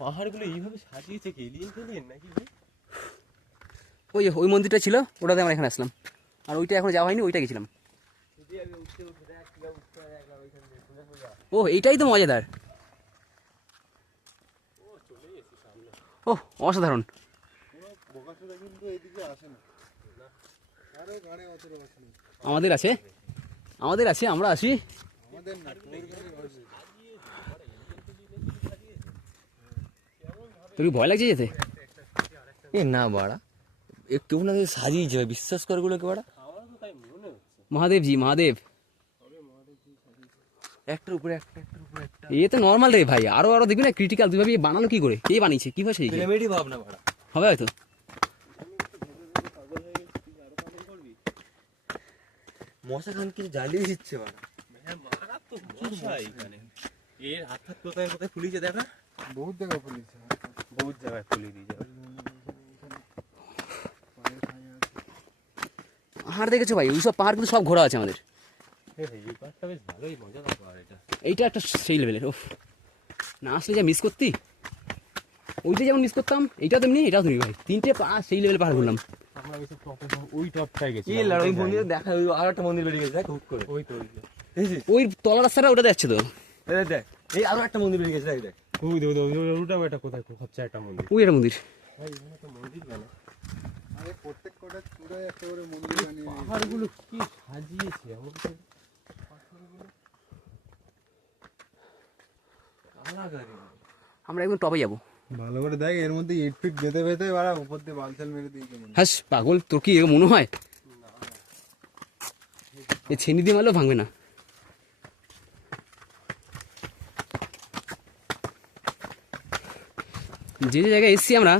পাহাড়গুলো এইভাবে সাজিয়েছে কি এলিয়েন ফেলিয়েন নাকি ভাই? ওই মন্দিরটা ছিল, ওটাতে আমরা এখানে আসলাম। আর ওইটা এখন যাওয়া হয়নি, ওইটা গেছিলাম। ও এইটাই তো মজাদার। ও অসাধারণ। আমাদের আছে, আমরা আসি। তোর কি ভয় লাগছে যেতে? এ না বাড়া, একটু না সাজিয়েছে ভাই, বিশ্বাস করে গুলোকে বাড়া। মহাদেব একটার উপরে একটা, একটার উপরে একটা। এ তো নর্মাল রে ভাই, আরো দেখবি না ক্রিটিক্যাল। তুই ভাবি বানালো কি করে, কে বানিয়েছে, কি ভাবে সেই পিরামিডই ভাব না বাড়া। হবে হয়তো। মশা খান কিছু জ্বালিয়ে দিচ্ছে বাড়া। মারা তো মশা এখানে। এর হাত হাত কোথায় কোথায় ফুলিয়েছে দেখা, বহুত জায়গায় ফুলিয়েছে, বহুত জায়গায় ফুলিয়ে দিয়েছে। পাহাড় দেখেছো ভাই, ওইসব পাহাড় কিন্তু সব ঘোরা আছে আমাদের। এই পাহাড়টা বেশ ভালোই মজাদার পাহাড় এটা। এইটা একটা সেই লেভেলের। ওফ, না আসলে যা মিস করতি। ওইটা যেমন মিস করতাম, এইটাও তেমনি, এটাও তুমি ভাই, তিনটে সেই লেভেল পাহাড় ঘুরলাম। আমরা বেশি টপে, ওই টপটায় গেছি। কি ওই মন্দিরে দেখা, ওই আর একটা মন্দির বেরিয়ে গেছে দেখ হুট করে। ওই তো ওই তলা রাস্তাটা ওটা যাচ্ছে তো। দেখ এই আরো একটা মন্দির বেরিয়ে গেছে, দেখ দেখ ওই ওটাও এটা কোথায় হচ্ছে একটা মন্দির। ওই একটা মন্দির। ভাই এখানে তো মন্দির বানা। আরে প্রত্যেক কটা চূড়ায় একটা করে মন্দির বানিয়ে পাহাড়গুলো কি সাজিয়েছে আমাকে, পাথরগুলো কালাগারি। আমরা একদম টপে যাবো। ভালো করে দেখ, এর মধ্যে ইট ফিট বেঁধে বেঁধে বাড়া উপর দিয়ে বালছাল মেরে দিয়েছে। হ্যাঁ পাগল, তোর কি এরকম মনে হয়? এই ছেনি দিয়ে মারলেও ভাঙবে না। যে যে জায়গায় এসছি আমরা,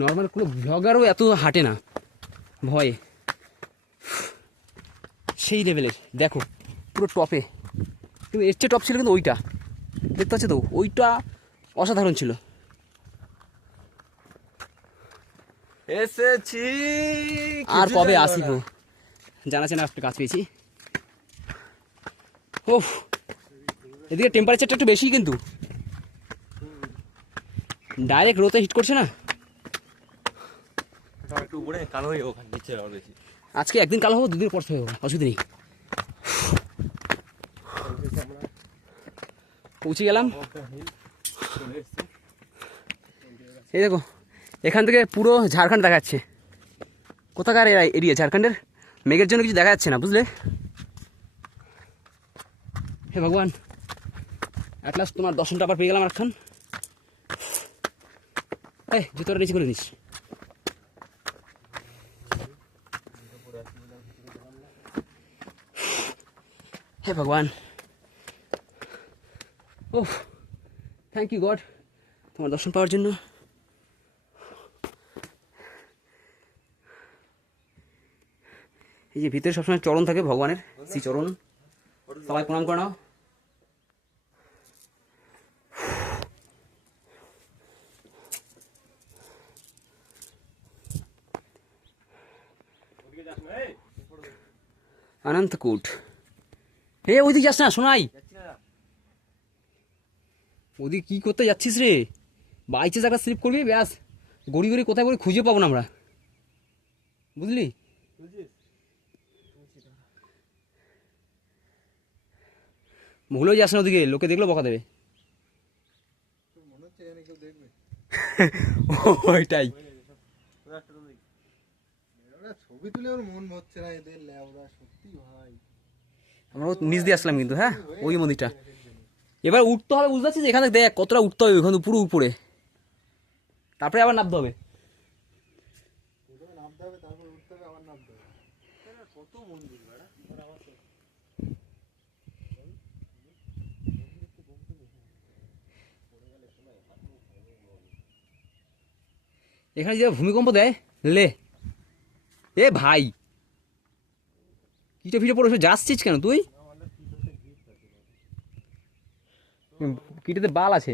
নর্মাল কোনো ব্লগারও এত হাঁটে না ভয়ে। সেই লেভেলের দেখো, পুরো টপে। কিন্তু এর চেয়ে টপ ছিল কিন্তু ওইটা, দেখতে পাচ্ছ তো, ওইটা অসাধারণ ছিল। এসেছি আর কবে আসিব, জানা চেনা একটা কাজ পেয়েছি। ওফ, এদিকে টেম্পারেচারটা একটু বেশি, কিন্তু ডাইরেক্ট রোতে হিট করছে না। একটু উপরে কালো হয়ে ওখানে নিচে আরো বেশি। আজকে একদিন কালো হবো, দুদিন পর হয়ে যাবো, অসুবিধা নেই। পৌঁছে গেলাম। এই দেখো, এখান থেকে পুরো ঝাড়খণ্ড দেখা যাচ্ছে। কোথাকার এরিয়া ঝাড়খণ্ডের, মেঘের জন্য কিছু দেখা যাচ্ছে না, বুঝলে। হে ভগবান, অ্যাট লাস্ট তোমার দর্শনটা আবার পেয়ে গেলাম এখন। এই জুতোটা নিচে করে নিস। হে ভগবান, ও থ্যাংক ইউ গড তোমার দর্শন পাওয়ার জন্য। এই যে ভিতরে সবসময় চরণ থাকে ভগবানের, শ্রী চরণ, সবাই প্রণাম করে নাও। অনন্তকূট। হে ওইদিক যাস না, শোনাই। ওদিক কি করতে যাচ্ছিস রে? বাইচে জায়গা স্লিপ করবি, ব্যাস গড়ি গড়ি কোথায় করে খুঁজে পাবো না আমরা, বুঝলি। ভুলেও যাস না ওদিকে, লোকে দেখলেও বকা দেবে। ওইটাই, ছবি তুলে ওর মন হচ্ছে না এদের ল্যাবরা, সত্যি ভাই। আমরা নিচ দিয়ে আসলাম কিন্তু, হ্যাঁ ওই মন্দিরটা। এবার উঠতে হবে, বুঝতে পারছিস, এখানে দেখ কতটা উঠতে হবে, ওখানে পুরো উপরে, তারপরে আবার নামতে হবে। নামতে হবে, তারপর উঠতে হবে, আবার নামতে হবে। কত মন্দির বাড়া। এখানে যে ভূমিকম্প দেয় লে, এ ভাই কিটো ফিটো পড়ে যাচ্ছিস কেন তুই? কিটোতে বাল আছে।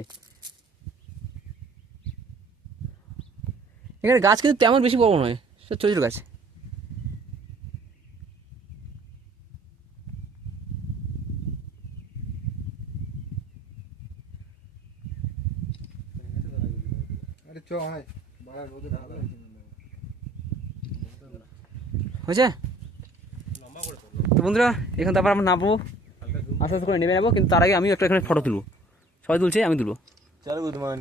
এখানে গাছ কিন্তু তেমন বেশি বড় নয়, সব ছোট ছোট গাছ। আরে চ হয় বাড়া রোদে ভালো লাগছে না। হয়েছে লম্বা করে তো তো বন্ধুরা এখান তারপর আমরা নামবো, হালকা আস্তে আস্তে করে নেমে নেবো, কিন্তু তার আগে আমি একটা এখানে ফটো তুলবো। সবাই তুলছে, আমি তুলবো। চলো বুধমান